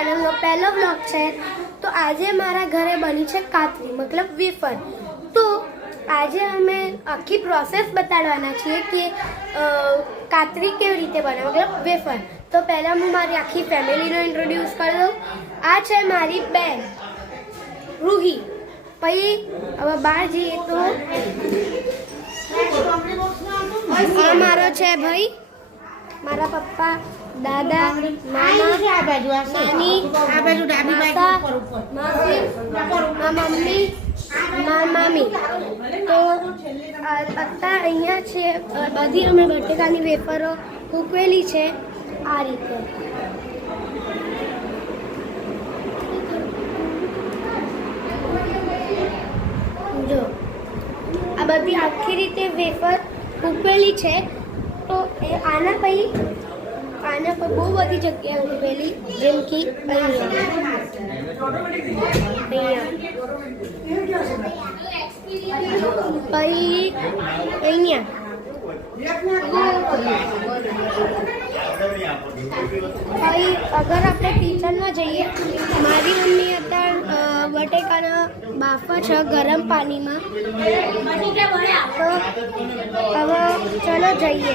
ચેનલનો પહેલો વ્લોગ છે. તો આજે મારા ઘરે બની છે કાતરી મતલબ વેફર. તો આજે અમે આખી પ્રોસેસ બતાડવાના છીએ કે કાતરી કેવી રીતે બને મતલબ વેફર. તો પહેલાં હું મારી આખી ફેમિલીનો ઇન્ટ્રોડ્યુસ કરી દઉં. આ છે મારી બેન રૂહી. પછી હવે બહાર જઈએ તો આ મારો છે ભાઈ, મારા પપ્પા, દાદા, નાના, નાની, માસા, માસી, મમ્મી, મામી. તો અત્યારે અહીંયા છે બધી અમે બટેકાની વેફરો મૂકવેલી છે આ રીતે. જો આ બધી આખી રીતે વેફર મૂકવેલી છે. તો એ આના પછી પર બહુ બધી જગ્યાએ મૂકેલી, જેમ કે અહીંયા પછી અગર આપણે કિચનમાં જઈએ, મારી મમ્મી અત્યારે બટેકાના બાફા છે ગરમ પાણીમાં. તો હવે ચલો જઈએ.